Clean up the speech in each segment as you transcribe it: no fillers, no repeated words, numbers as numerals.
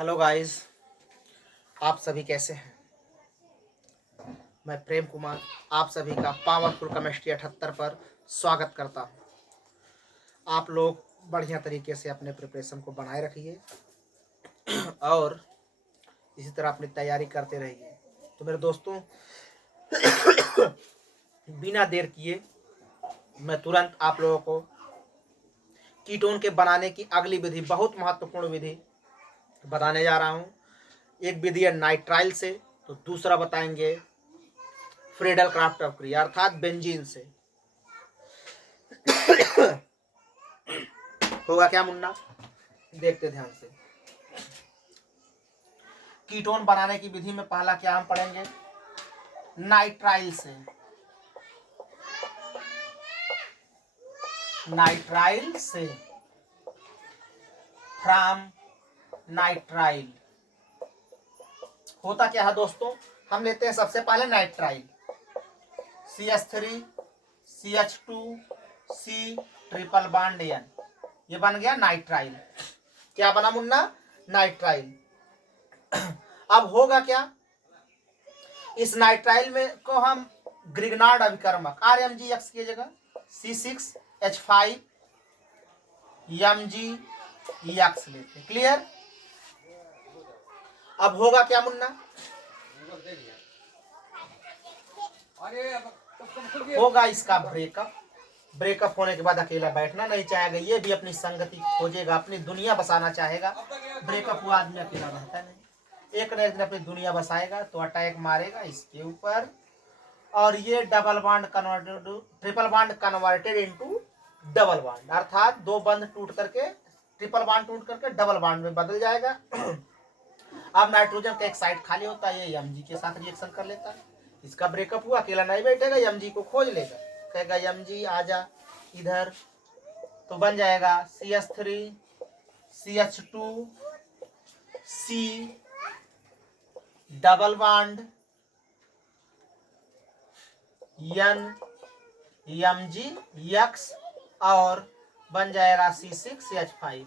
Hello guys, आप सभी कैसे हैं। मैं प्रेम कुमार आप सभी का पावरफुल केमिस्ट्री 78 पर स्वागत करता हूं। आप लोग बढ़िया तरीके से अपने प्रिपरेशन को बनाए रखिए और इसी तरह अपनी तैयारी करते रहिए। तो मेरे दोस्तों, बिना देर किए मैं तुरंत आप लोगों को कीटोन के बनाने की अगली विधि, बहुत महत्वपूर्ण विधि बताने जा रहा हूं। एक विधि है नाइट्राइल से, तो दूसरा बताएंगे फ्रेडल क्राफ्ट प्रक्रिया अर्थात बेंजीन से। होगा क्या मुन्ना, देखते ध्यान से। कीटोन बनाने की विधि में पहला क्या हम पढ़ेंगे, नाइट्राइल से। नाइट्राइल से, फ्रॉम नाइट्राइल। होता क्या है दोस्तों, हम लेते हैं सबसे पहले nitrile, CH3 CH2 C triple bond N, ये बन गया नाइट्राइल। क्या बना मुन्ना, नाइट्राइल। अब होगा क्या, इस नाइट्राइल में को हम ग्रिग्नार्ड अभिकर्मक RMgX की जगह C6H5 MgX लेते। क्लियर। अब होगा क्या मुन्ना, होगा इसका ब्रेकअप। ब्रेकअप होने के बाद अकेला बैठना नहीं चाहेगा, ये भी अपनी संगति खोजेगा, अपनी दुनिया बसाना चाहेगा। ब्रेकअप हुआ आदमी अकेला रहता नहीं, एक न एक दिन अपनी दुनिया बसाएगा, तो अटैक मारेगा इसके ऊपर और ये double bond converted, triple bond converted into double bond, अर्थात दो बंद टूट करके, ट्रिपल बॉन्ड टूट करके डबल बॉन्ड में बदल जाएगा। अब नाइट्रोजन का एक साइड खाली होता है, ये Mg के साथ रिएक्शन कर लेता है। इसका ब्रेकअप हुआ, अकेला नहीं बैठेगा, Mg को खोज लेगा, कहेगा Mg आजा इधर, तो बन जाएगा CH3 CH2 C double bond N MgX और बन जाएगा C6H5।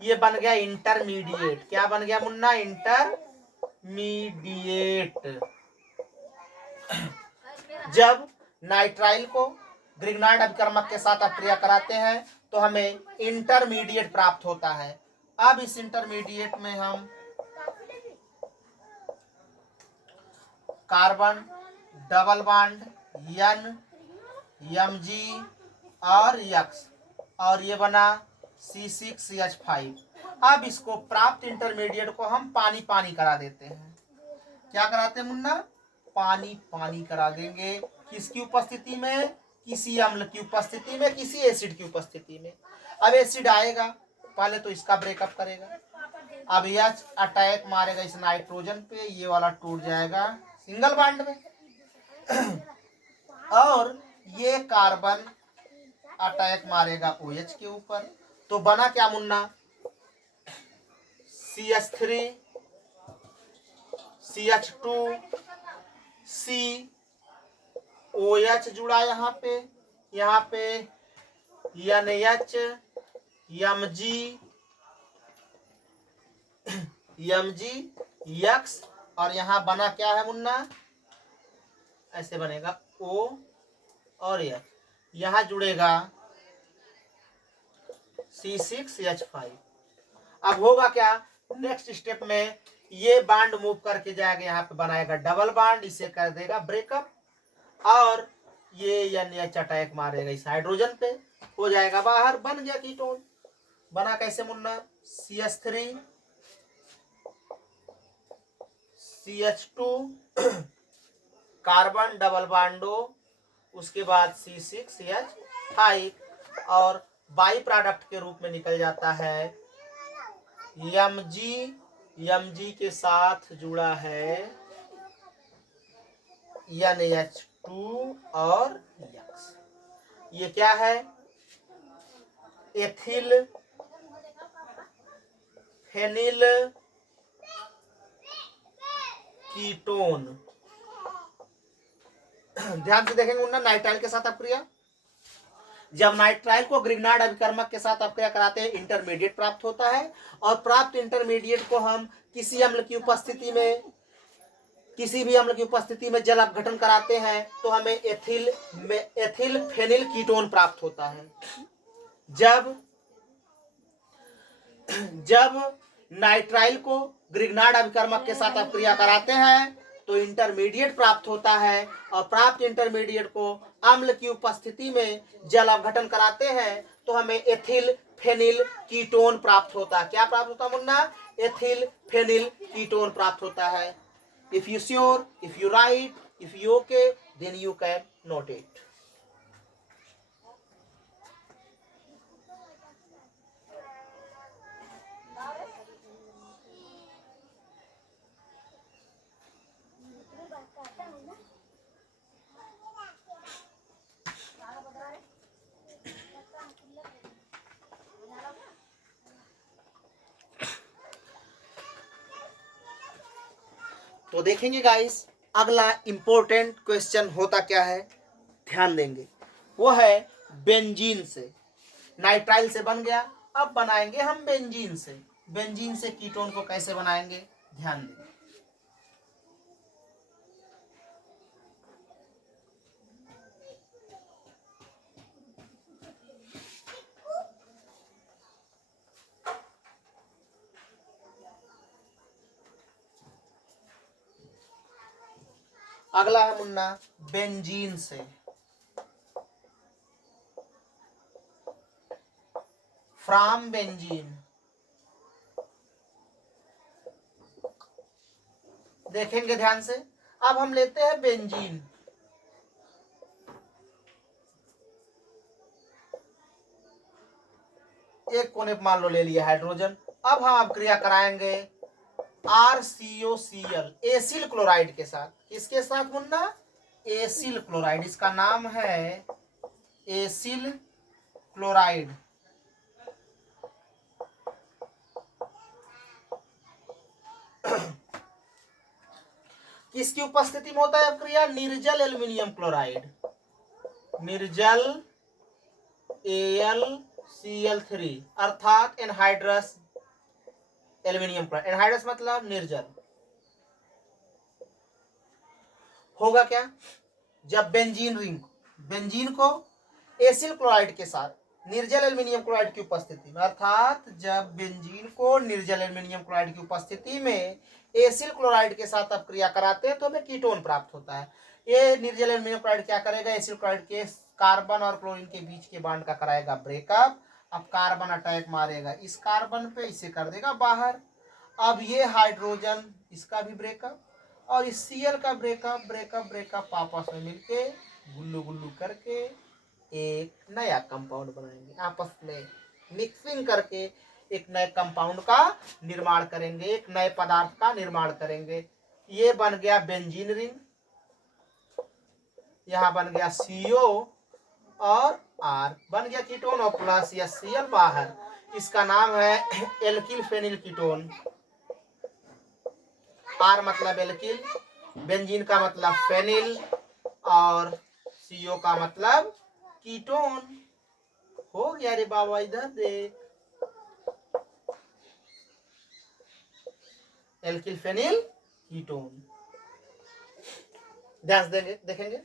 ये बन गया इंटरमीडिएट। क्या बन गया मुन्ना, इंटरमीडिएट। जब नाइट्राइल को ग्रिग्नार्ड अभिकर्मक के साथ अक्रिया कराते हैं तो हमें इंटरमीडिएट प्राप्त होता है। अब इस इंटरमीडिएट में हम carbon double bond N Mg और X और ये बना C6H5। अब इसको प्राप्त इंटरमीडिएट को हम पानी पानी करा देते हैं। क्या कराते हैं मुन्ना, पानी पानी करा देंगे। किसकी उपस्थिति में, किसी अम्ल की उपस्थिति में, किसी एसिड की उपस्थिति में। अब एसिड आएगा, पहले तो इसका ब्रेकअप करेगा, अब यह अटैक मारेगा इस नाइट्रोजन पे, ये वाला टूट जाएगा सिंगल बॉन्ड में और ये कार्बन अटैक मारेगा OH के ऊपर, तो बना क्या Munna, CH3 CH2 C OH जुड़ा यहाँ पे NH MgX और यहाँ बना क्या है मुन्ना, ऐसे बनेगा O और H, यहाँ जुड़ेगा C6H5। अब होगा क्या, नेक्स्ट स्टेप में ये बॉन्ड मूव करके जाएगा, यहाँ पे बनाएगा डबल बॉन्ड, इसे कर देगा ब्रेकअप और ये NH अटैक मारेगा इस हाइड्रोजन पे, हो जाएगा बाहर, बन गया कीटोन। बना कैसे Munna, CH3 CH2 carbon double बॉन्डो, उसके बाद C6H5 और बाई प्रोडक्ट के रूप में निकल जाता है Mg के साथ जुड़ा है NH2 और X। ये क्या है, एथिल फेनिल कीटोन। ध्यान से देखेंगे मुन्ना, नाइट्राइल के साथ अपक्रिया, जब नाइट्राइल को ग्रिग्नार्ड अभिकर्मक के साथ अपक्रिया कराते हैं इंटरमीडिएट प्राप्त होता है, और प्राप्त इंटरमीडिएट को हम किसी अम्ल की उपस्थिति में, किसी भी अम्ल की उपस्थिति में जल अपघटन कराते हैं तो हमें एथिल फेनिल कीटोन प्राप्त होता है। जब नाइट्राइल को ग्रिग्नार्ड अभिकर्मक के साथ अपक्रिया कराते हैं तो इंटरमीडिएट प्राप्त होता है, और प्राप्त इंटरमीडिएट को अम्ल की उपस्थिति में जल अपघटन कराते हैं तो हमें एथिल फेनिल कीटोन प्राप्त होता है। क्या प्राप्त होता है मुन्ना? एथिल फेनिल कीटोन प्राप्त होता है। If you sure, if you right, if you okay, then you can note it. तो देखेंगे गाइस, अगला इंपॉर्टेंट क्वेश्चन होता क्या है, ध्यान देंगे। वो है बेंजीन से, नाइट्राइल से बन गया, अब बनाएंगे हम बेंजीन से। बेंजीन से कीटोन को कैसे बनाएंगे, ध्यान देंगे। अगला है मुन्ना बेंजीन से। फ्रॉम बेंजीन, देखेंगे ध्यान से। अब हम लेते हैं बेंजीन, एक कोने मान लो ले लिया हाइड्रोजन। अब हम अपक्रिया कराएंगे RCOCl एसिल क्लोराइड के साथ। किसके साथ मुन्ना? Acyl chloride. इसका नाम है एसिल क्लोराइड। किसकी उपस्थिति में होता है अपक्रिया? निर्जल एल्यूमिनियम क्लोराइड, निर्जल AlCl3 अर्थात एनहाइड्रस एल्यूमिनियम क्लोराइड। एनहाइड्रस मतलब निर्जल। होगा क्या? जब बेंजीन को एसिल क्लोराइड के साथ निर्जल एल्यूमिनियम क्लोराइड की उपस्थिति में, अर्थात जब बेंजीन को निर्जल एल्यूमिनियम क्लोराइड की उपस्थिति में एसिल क्लोराइड के साथ अपक्रिया कराते हैं तो हमें कीटोन प्राप्त होता है। ये निर्जल एल्यूमिनियम क्लोराइड क्या करेगा? एसिल क्लोराइड के कार्बन और क्लोरीन के बीच के बॉन्ड का कराएगा ब्रेकअप। अब कार्बन अटैक मारेगा इस कार्बन पे, इसे कर देगा बाहर। अब ये हाइड्रोजन, इसका भी ब्रेकअप, और इस Cl का ब्रेकअप आपस में मिलके गुल्लू गुल्लू करके एक नया कंपाउंड बनाएंगे, आपस में मिक्सिंग करके एक नए कंपाउंड का निर्माण करेंगे, एक नए पदार्थ का निर्माण करेंगे। ये बन गया बेंजीन रिंग, यहाँ बन गया CO और R, बन गया कीटोन, और प्लस या Cl बाहर। इसका नाम है एल्किल फेनिल कीटोन। R मतलब एल्किल, बेंजीन का मतलब फेनिल, और CO का मतलब कीटोन। हो गया रे बाबा, इधर देख, एल्किल फेनिल कीटोन। ध्यान देंगे, देखेंगे।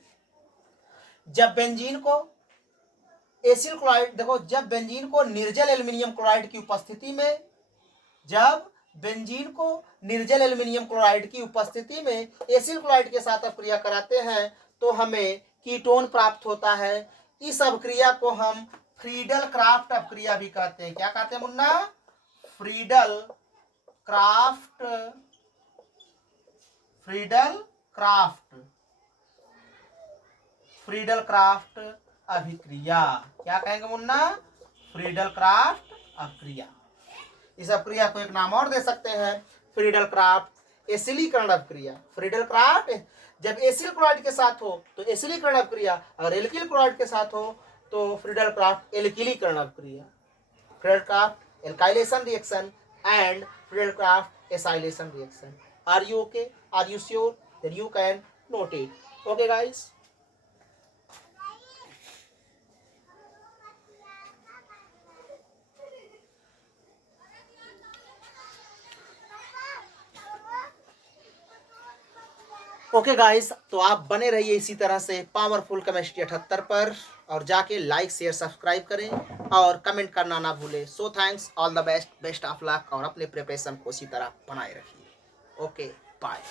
जब बेंजीन को एसिल क्लोराइड, देखो, जब बेंजीन को निर्जल एल्यूमिनियम क्लोराइड की उपस्थिति में, जब बेंजीन को निर्जल एल्यूमिनियम क्लोराइड की उपस्थिति में एसिल क्लोराइड के साथ अपक्रिया कराते हैं तो हमें कीटोन प्राप्त होता है। इस अपक्रिया को हम फ्रीडल क्राफ्ट अपक्रिया भी कहते हैं। क्या कहते हैं मुन्ना? फ्रीडल क्राफ्ट अभिक्रिया। क्या कहेंगे मुन्ना? Friedel craft अपक्रिया। इस अपक्रिया को एक नाम और दे सकते हैं, फ्रीडल क्राफ्ट एसिलीकरण अपक्रिया। फ्रीडल क्राफ्ट जब एसिल क्लोराइड के साथ हो तो एसिलीकरण अपक्रिया, अगर एल्किल क्लोराइड के साथ हो तो फ्रीडल क्राफ्ट एल्किलीकरण अपक्रिया। Friedel Crafts alkylation reaction and Friedel Crafts acylation reaction. Are you okay? Are you sure? Then you can note it. Okay guys. Okay guys, तो आप बने रहिए इसी तरह से पावरफुल केमिस्ट्री 78 पर, और जाके लाइक शेयर सब्सक्राइब करें और कमेंट करना ना भूलें। So thanks, all the best, best of luck, और अपने प्रिपरेशन को इसी तरह बनाए रखिए। Okay bye.